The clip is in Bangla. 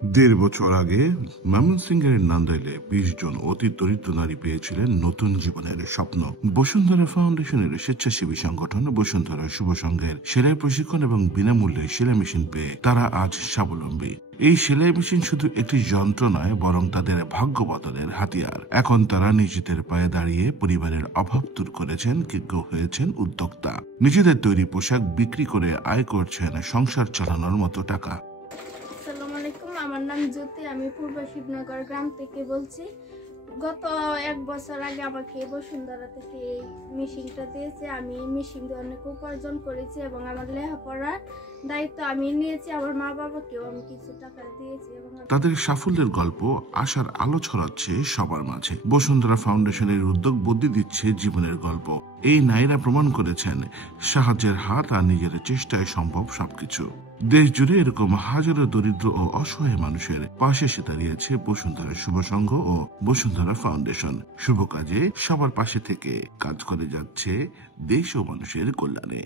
১.৫ বছর আগে ময়মনসিংহের নান্দাইলে ২০ জন অতি দরিদ্র নারী পেয়েছিলেন নতুন জীবনের স্বপ্ন। বসুন্ধরা ফাউন্ডেশনের স্বেচ্ছাসেবী সংগঠন বসুন্ধরা শুভ সংঘের সেলাই প্রশিক্ষণ এবং বিনামূল্যে সেলাই মেশিন পেয়ে তারা আজ স্বাবলম্বী। এই সেলাই মেশিন শুধু একটি যন্ত্র নয়, বরং তাদের ভাগ্য বদলের হাতিয়ার। এখন তারা নিজেদের পায়ে দাঁড়িয়ে পরিবারের অভাব দূর করেছেন, কেউ হয়েছেন উদ্যোক্তা। নিজেদের তৈরি পোশাক বিক্রি করে আয় করছেন সংসার চালানোর মতো টাকা। আমার নাম জ্যোতি, আমি পূর্ব শিবনগর গ্রাম থেকে বলছি। গত ১ বছর আগে আমাকে বসুন্ধরা থেকে মেশিনটা দিয়েছে। আমি মেশিন দিয়ে অনেক উপার্জন করেছি এবং আমার লেখাপড়ার দায়িত্ব আমি নিয়েছি। আমার মা বাবাকেও আমি কিছু টাকা দিয়েছি। এবং তাদের সাফল্যের গল্প আশার আলো ছড়াচ্ছে সবার মাঝে। বসুন্ধরা ফাউন্ডেশনের উদ্যোগ বদলে দিচ্ছে জীবনের গল্প। এই নারীরা প্রমাণ করেছেন সাহায্যের হাত আর নিজের চেষ্টায় সম্ভব সবকিছু। দেশ জুড়ে এরকম হাজারো দরিদ্র ও অসহায় মানুষের পাশে এসে দাঁড়িয়েছে বসুন্ধরা শুভ সংঘ ও বসুন্ধরা ফাউন্ডেশন। শুভ কাজে সবার পাশে থেকে কাজ করে যাচ্ছে দেশ ও মানুষের কল্যাণে।